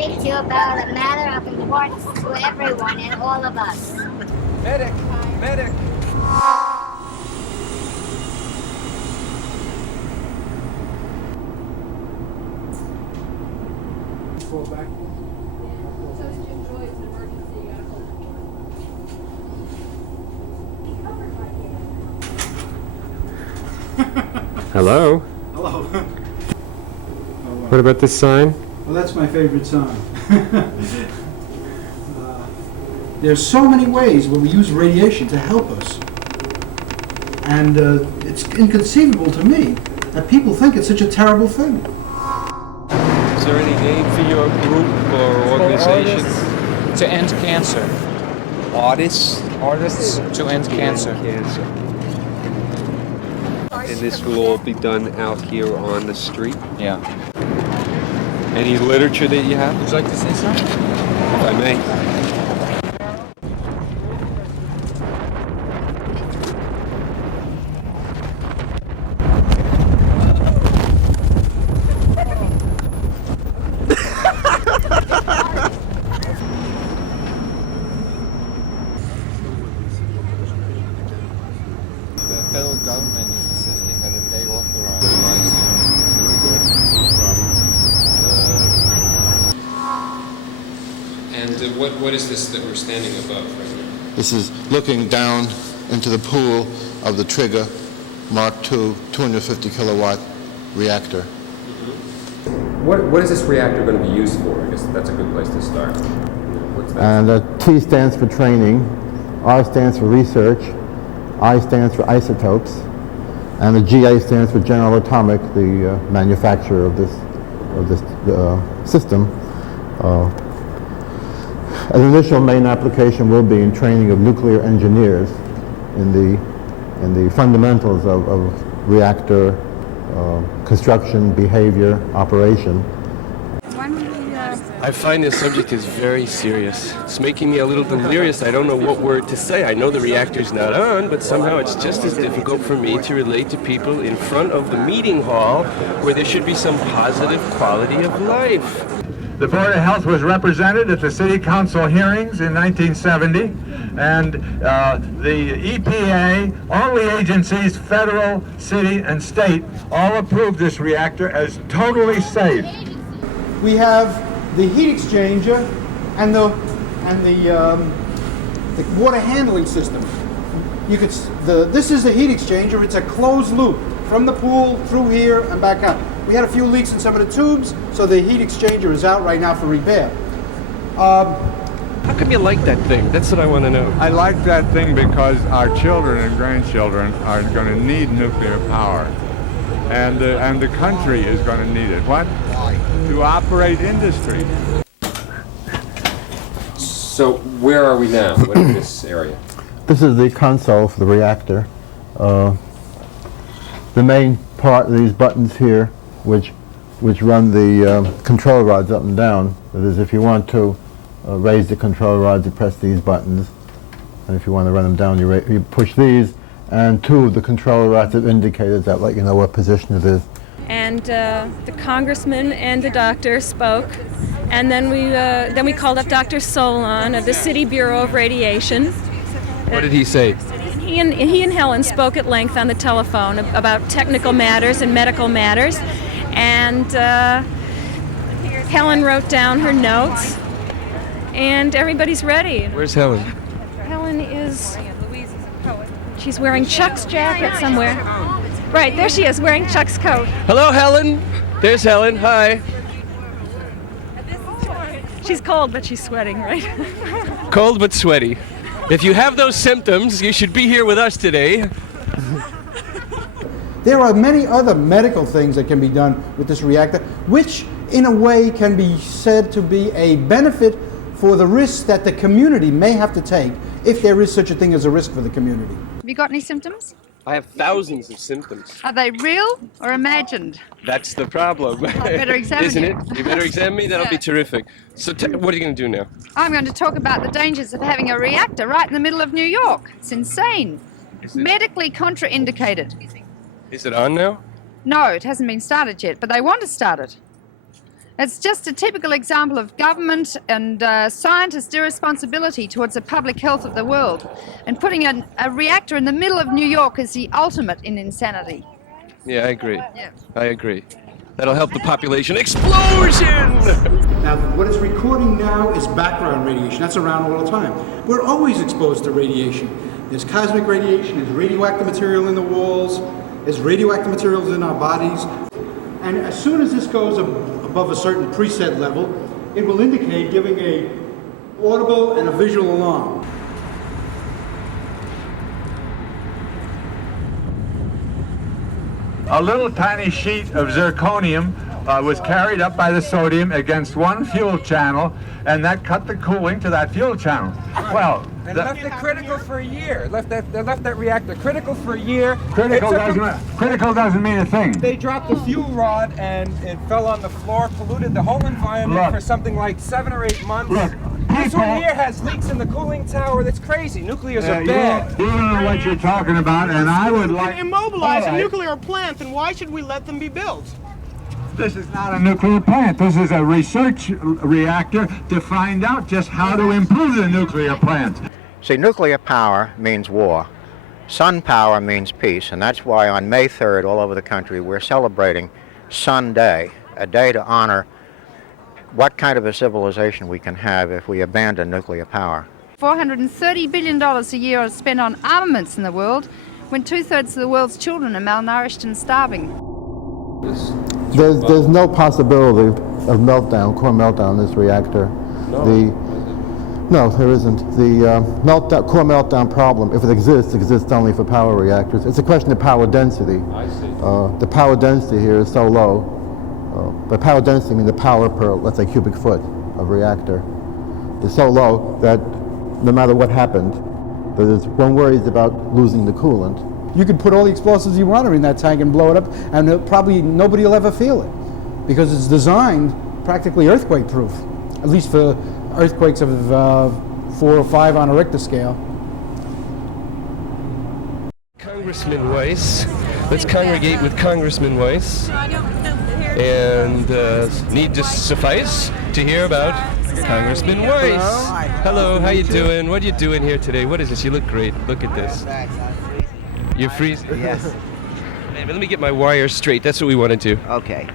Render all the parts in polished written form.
speak to you about a matter of importance to everyone and all of us. Medic! Medic! Fall back. Hello? Hello. What about this sign? Well, that's my favorite sign. There's so many ways where we use radiation to help us. And it's inconceivable to me that people think it's such a terrible thing. Is there any name for your group or organization? To end cancer. Artists? Artists to end cancer. And this will all be done out here on the street? Yeah. Any literature that you have? Would you like to say something? If I may. The federal government is insisting that if they authorize And what is this that we're standing above right now? This is looking down into the pool of the TRIGA Mark II 250 kilowatt reactor. What is this reactor going to be used for? I guess that's a good place to start. What's that? And the T stands for training, R stands for research, I stands for isotopes, and the GA stands for General Atomic, the manufacturer of this system. An initial main application will be in training of nuclear engineers in the fundamentals of reactor construction, behavior, operation. I find this subject is very serious. It's making me a little delirious. I don't know what word to say. I know the reactor's not on, but somehow it's just as difficult for me to relate to people in front of the meeting hall where there should be some positive quality of life. The Board of Health was represented at the City Council hearings in 1970, and the EPA, all the agencies, federal, city, and state, all approved this reactor as totally safe. We have the heat exchanger and the water handling system. This is the heat exchanger. It's a closed loop from the pool through here and back out. We had a few leaks in some of the tubes, so the heat exchanger is out right now for repair. How come you like that thing? That's what I want to know. I like that thing because our children and grandchildren are going to need nuclear power, and the country is going to need it. What? To operate industry. So where are we now? What is this area? This is the console for the reactor. The main part of these buttons here, which run the control rods up and down. That is, if you want to raise the control rods, you press these buttons, and if you want to run them down, you push these. And two of the control rods have indicators that let you know what position it is. And the congressman and the doctor spoke, and then we called up Dr. Solon of the City Bureau of Radiation. What did he say? He and Helen spoke at length on the telephone about technical matters and medical matters, and Helen wrote down her notes, and everybody's ready. Where's Helen? Helen is, she's wearing Chuck's jacket somewhere. Right, there she is, wearing Chuck's coat. Hello, Helen. There's Helen. Hi. She's cold, but she's sweating, right? Cold but sweaty. If you have those symptoms, you should be here with us today. There are many other medical things that can be done with this reactor, which in a way can be said to be a benefit for the risks that the community may have to take if there is such a thing as a risk for the community. Have you got any symptoms? I have thousands of symptoms. Are they real or imagined? That's the problem. I better examine Isn't you. it? You better examine me. That'll be terrific. So what are you going to do now? I'm going to talk about the dangers of having a reactor right in the middle of New York. It's insane. Medically contraindicated. Is it on now? No, it hasn't been started yet, but they want to start it. It's just a typical example of government and scientists' irresponsibility towards the public health of the world. And putting a reactor in the middle of New York is the ultimate in insanity. Yeah, I agree. Yeah. I agree. That'll help the population. Explosion! Now, what it's recording now is background radiation. That's around all the time. We're always exposed to radiation. There's cosmic radiation, there's radioactive material in the walls, there's radioactive materials in our bodies. And as soon as this goes above a certain preset level, it will indicate giving a audible and a visual alarm. A little tiny sheet of zirconium was carried up by the sodium against one fuel channel, and that cut the cooling to that fuel channel. Well, and left it critical for a year. They left that reactor critical for a year. Critical doesn't mean a thing. They dropped the fuel rod and it fell on the floor, polluted the whole environment for something like 7 or 8 months. Look, this one here has leaks in the cooling tower. That's crazy. Nuclears are bad. You don't know what you're talking about, and I would like... Immobilize a nuclear plant, then why should we let them be built? This is not a nuclear plant. This is a research reactor to find out just how to improve the nuclear plant. See, nuclear power means war. Sun power means peace, and that's why on May 3rd, all over the country, we're celebrating Sun Day, a day to honor what kind of a civilization we can have if we abandon nuclear power. $430 billion a year is spent on armaments in the world, when 2/3 of the world's children are malnourished and starving. There's no possibility of meltdown, core meltdown in this reactor. No, there isn't. The core meltdown problem, if it exists only for power reactors. It's a question of power density. I see. The power density here is so low. By power density, I mean the power per, let's say, cubic foot of reactor is so low that no matter what happened, one worries about losing the coolant. You could put all the explosives you want in that tank and blow it up, and probably nobody will ever feel it, because it's designed practically earthquake-proof, at least for earthquakes of 4 or 5 on a Richter scale. Congressman Weiss. Let's congregate with Congressman Weiss. And need to suffice to hear about Congressman Weiss. Hello, how you doing? What are you doing here today? What is this? You look great. Look at this. You're freezing? Yes. Man, let me get my wires straight. That's what we want to do. Okay.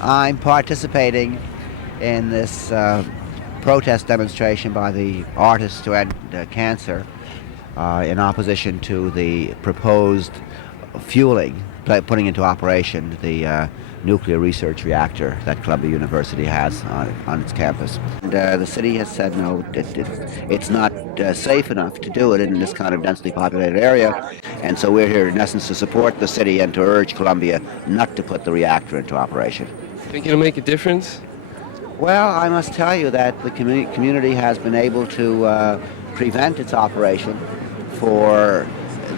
I'm participating in this protest demonstration by the Artists to End Cancer in opposition to the proposed fueling, putting into operation the nuclear research reactor that Columbia University has on its campus. And the city has said no, it's not safe enough to do it in this kind of densely populated area, and so we're here in essence to support the city and to urge Columbia not to put the reactor into operation. Think it'll make a difference? Well, I must tell you that the community has been able to prevent its operation for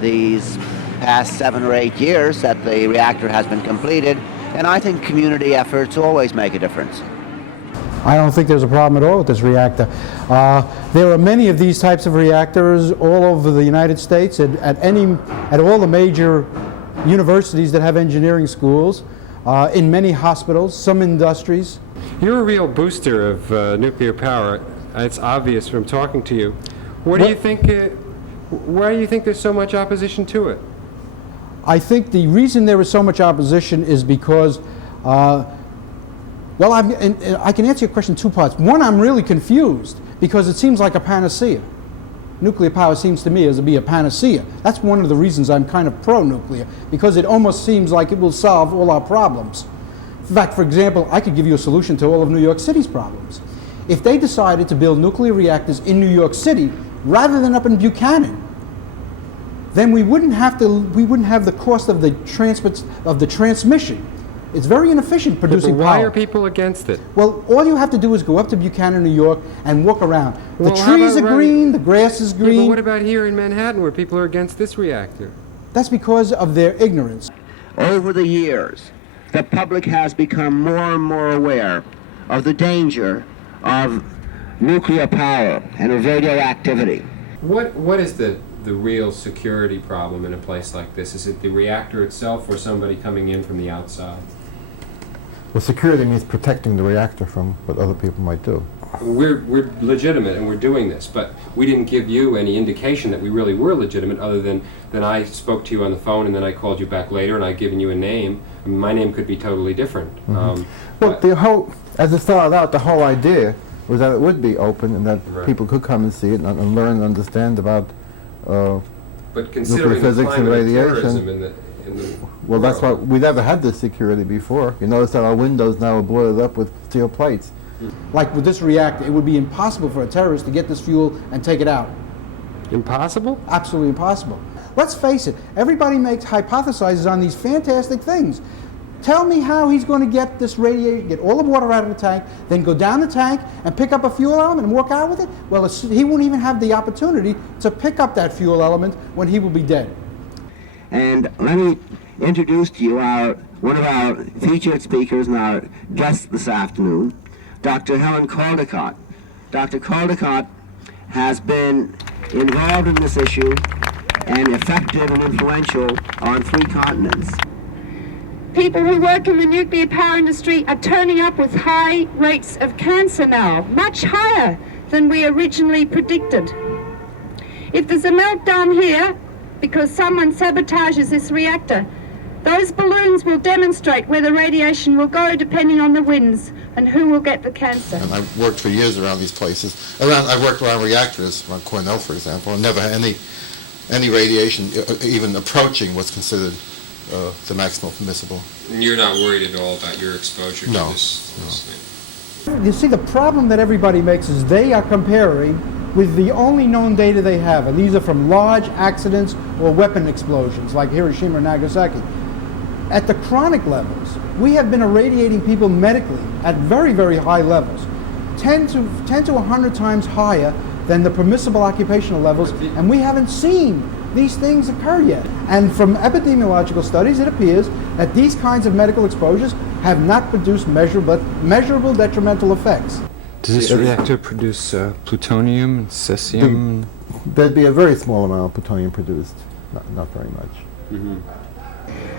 these past 7 or 8 years that the reactor has been completed, and I think community efforts always make a difference. I don't think there's a problem at all with this reactor. There are many of these types of reactors all over the United States at all the major universities that have engineering schools, in many hospitals, some industries. You're a real booster of nuclear power. It's obvious from talking to you. Why do you think there's so much opposition to it? I think the reason there is so much opposition is because, I can answer your question in 2 parts. One, I'm really confused because it seems like a panacea. Nuclear power seems to me as to be a panacea. That's one of the reasons I'm kind of pro-nuclear, because it almost seems like it will solve all our problems. In fact, for example, I could give you a solution to all of New York City's problems. If they decided to build nuclear reactors in New York City rather than up in Buchanan, then we wouldn't have the cost of the transmission. It's very inefficient producing but why power. are people against it? Well, all you have to do is go up to Buchanan, New York, and walk around. The trees are green, the grass is green. Yeah, but what about here in Manhattan, where people are against this reactor? That's because of their ignorance. Over the years, the public has become more and more aware of the danger of nuclear power and of radioactivity. What is the real security problem in a place like this? Is it the reactor itself or somebody coming in from the outside? Well, security means protecting the reactor from what other people might do. We're legitimate and we're doing this, but we didn't give you any indication that we really were legitimate other than I spoke to you on the phone and then I called you back later and I'd given you a name. I mean, my name could be totally different. Well, the whole, as it started out, the whole idea was that it would be open and that people could come and see it and learn and understand about but nuclear considering the physics and climate of terrorism radiation. in the Well, that's why we never had this security before. You notice that our windows now are boarded up with steel plates. Like with this reactor, it would be impossible for a terrorist to get this fuel and take it out. Impossible? Absolutely impossible. Let's face it, everybody makes hypothesizes on these fantastic things. Tell me how he's going to get this radiation, get all the water out of the tank, then go down the tank and pick up a fuel element and walk out with it? Well, he won't even have the opportunity to pick up that fuel element when he will be dead. And let me introduce to you one of our featured speakers and our guest this afternoon, Dr. Helen Caldicott. Dr. Caldicott has been involved in this issue and effective and influential on 3 continents. People who work in the nuclear power industry are turning up with high rates of cancer now, much higher than we originally predicted. If there's a meltdown here because someone sabotages this reactor, those balloons will demonstrate where the radiation will go depending on the winds and who will get the cancer. And I've worked for years around these places. I've worked around reactors, around Cornell, for example, and never had any radiation even approaching what's considered the maximum permissible. And you're not worried at all about your exposure to this thing? You see, the problem that everybody makes is they are comparing with the only known data they have, and these are from large accidents or weapon explosions like Hiroshima or Nagasaki. At the chronic levels, we have been irradiating people medically at very, very high levels, 10 to 100 times higher than the permissible occupational levels, and we haven't seen these things occur yet. And from epidemiological studies, it appears that these kinds of medical exposures have not produced measurable detrimental effects. Does this reactor produce plutonium and cesium? There'd be a very small amount of plutonium produced, not very much.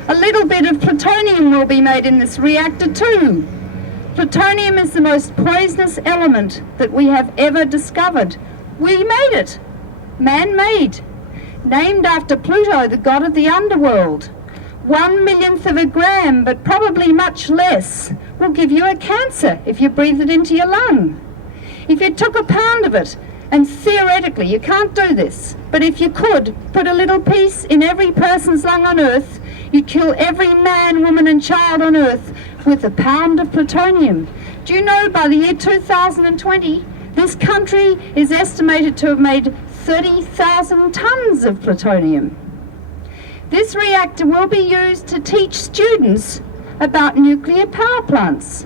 A little bit of plutonium will be made in this reactor too. Plutonium is the most poisonous element that we have ever discovered. We made it, man-made, named after Pluto, the god of the underworld. 1/1,000,000th of a gram, but probably much less, will give you a cancer if you breathe it into your lung. If you took a pound of it, and theoretically you can't do this, but if you could put a little piece in every person's lung on Earth, you'd kill every man, woman and child on Earth with a pound of plutonium. Do you know by the year 2020, this country is estimated to have made 30,000 tons of plutonium. This reactor will be used to teach students about nuclear power plants.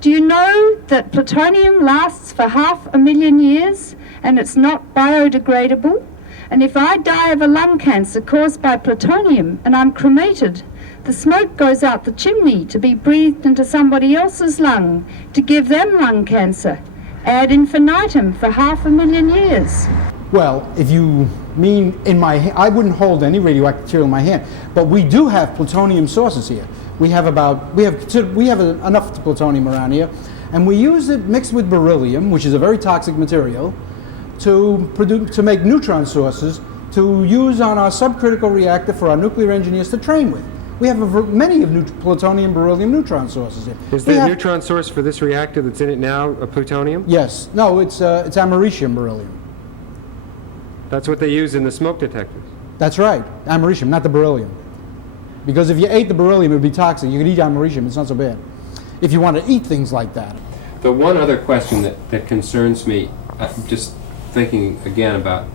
Do you know that plutonium lasts for 500,000 years and it's not biodegradable? And if I die of a lung cancer caused by plutonium and I'm cremated, the smoke goes out the chimney to be breathed into somebody else's lung to give them lung cancer, ad infinitum for 500,000 years. Well, if you mean I wouldn't hold any radioactive material in my hand, but we do have plutonium sources here. We have enough plutonium around here, and we use it mixed with beryllium, which is a very toxic material, to make neutron sources to use on our subcritical reactor for our nuclear engineers to train with. We have many of plutonium, beryllium neutron sources here. Is the neutron source for this reactor that's in it now a plutonium? Yes. No, it's americium beryllium. That's what they use in the smoke detectors. That's right, americium, not the beryllium. Because if you ate the beryllium, it would be toxic. You could eat americium, it's not so bad. If you want to eat things like that. The one other question that concerns me, just thinking again about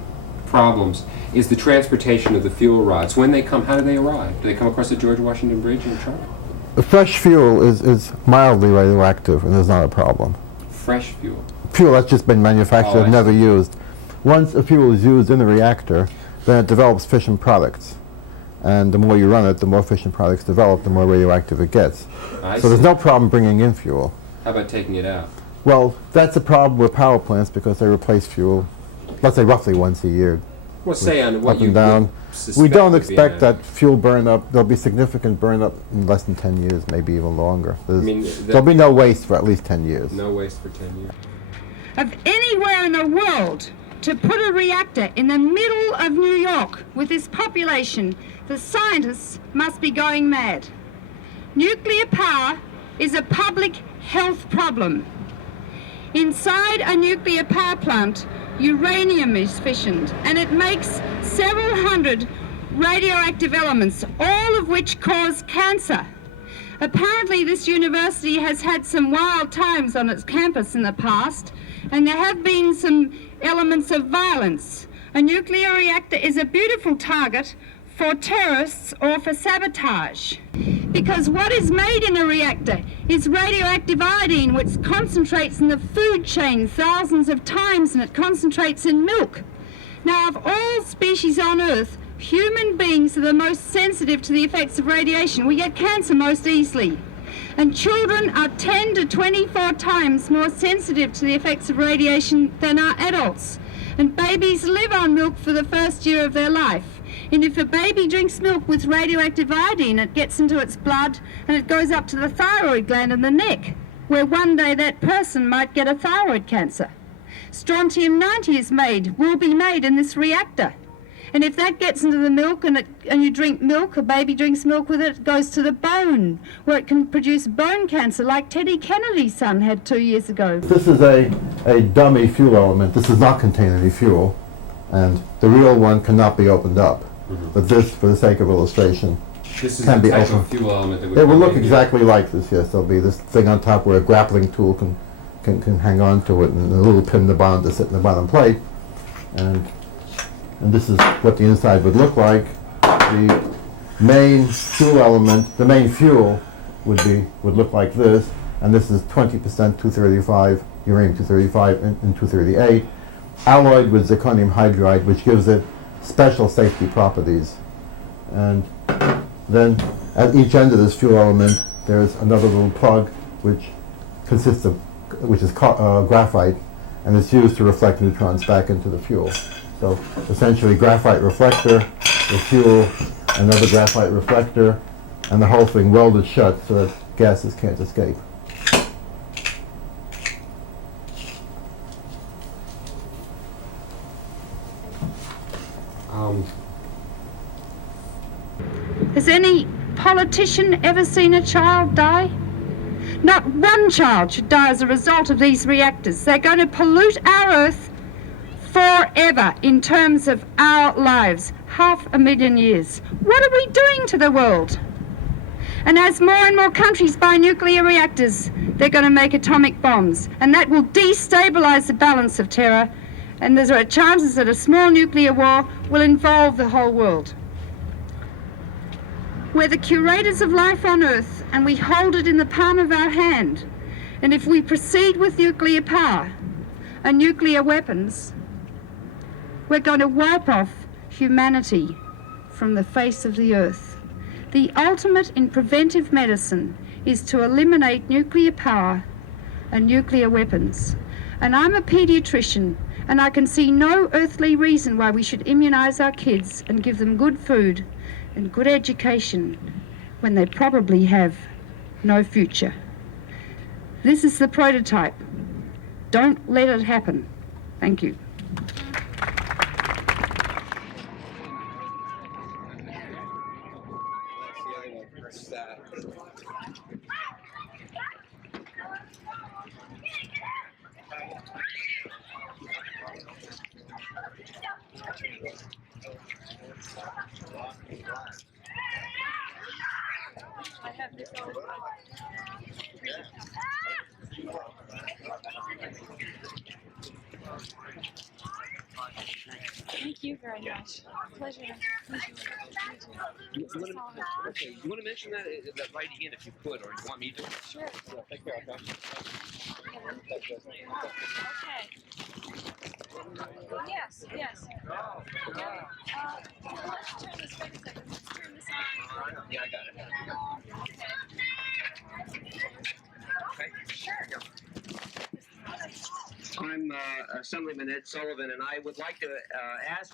problems, is the transportation of the fuel rods. When they come, how do they arrive? Do they come across the George Washington Bridge in a truck? Fresh fuel is mildly radioactive, and there's not a problem. Fresh fuel? Fuel that's just been manufactured, never used. Once a fuel is used in the reactor, then it develops fission products. And the more you run it, the more fission products develop, the more radioactive it gets. So there's no problem bringing in fuel. How about taking it out? Well, that's a problem with power plants because they replace fuel, let's say roughly once a year. Well, say on what up you and down. would We suspect don't would be expect an that fuel burn up. There'll be significant burn up in less than 10 years, maybe even longer. There'll be no waste for at least 10 years. No waste for 10 years. Of anywhere in the world to put a reactor in the middle of New York with this population, the scientists must be going mad. Nuclear power is a public health problem. Inside a nuclear power plant, uranium is fissioned, and it makes several hundred radioactive elements, all of which cause cancer. Apparently, this university has had some wild times on its campus in the past, and there have been some elements of violence. A nuclear reactor is a beautiful target for terrorists or for sabotage, because what is made in a reactor is radioactive iodine, which concentrates in the food chain thousands of times, and it concentrates in milk. Now, of all species on Earth, human beings are the most sensitive to the effects of radiation. We get cancer most easily. And children are 10 to 24 times more sensitive to the effects of radiation than are adults. And babies live on milk for the first year of their life. And if a baby drinks milk with radioactive iodine, it gets into its blood and it goes up to the thyroid gland in the neck, where one day that person might get a thyroid cancer. Strontium-90 will be made in this reactor. And if that gets into the milk and you drink milk, a baby drinks milk with it, it goes to the bone, where it can produce bone cancer, like Teddy Kennedy's son had 2 years ago. This is a dummy fuel element. This does not contain any fuel, and the real one cannot be opened up. But this, for the sake of illustration, This is can the be type opened. of fuel element that would It will come look in here. exactly like this, yes. There'll be this thing on top where a grappling tool can hang on to it, and a little pin in the bottom to sit in the bottom plate. And this is what the inside would look like. The main fuel element, the main fuel, would look like this, and this is 20% 235 uranium-235 and 238, alloyed with zirconium hydride, which gives it special safety properties. And then at each end of this fuel element, there's another little plug which is graphite, and it's used to reflect neutrons back into the fuel. So essentially, graphite reflector, the fuel, another graphite reflector, and the whole thing welded shut so that gases can't escape. Has any politician ever seen a child die? Not one child should die as a result of these reactors. They're going to pollute our Earth forever in terms of our lives, 500,000 years. What are we doing to the world? And as more and more countries buy nuclear reactors, they're going to make atomic bombs, and that will destabilize the balance of terror, and there are chances that a small nuclear war will involve the whole world. We're the curators of life on Earth, and we hold it in the palm of our hand. And if we proceed with nuclear power and nuclear weapons, we're going to wipe off humanity from the face of the Earth. The ultimate in preventive medicine is to eliminate nuclear power and nuclear weapons. And I'm a pediatrician, and I can see no earthly reason why we should immunize our kids and give them good food and good education when they probably have no future. This is the prototype. Don't let it happen. Thank you. Thank you very much. Pleasure. You want to mention that right in if you could, or you want me to? Sure. Yeah, take care, okay? Okay. Yes, yes. Let's turn this, wait a second, let's turn this on. Yeah, I got it. Okay. Sure. I'm Assemblyman Ed Sullivan, and I would like to ask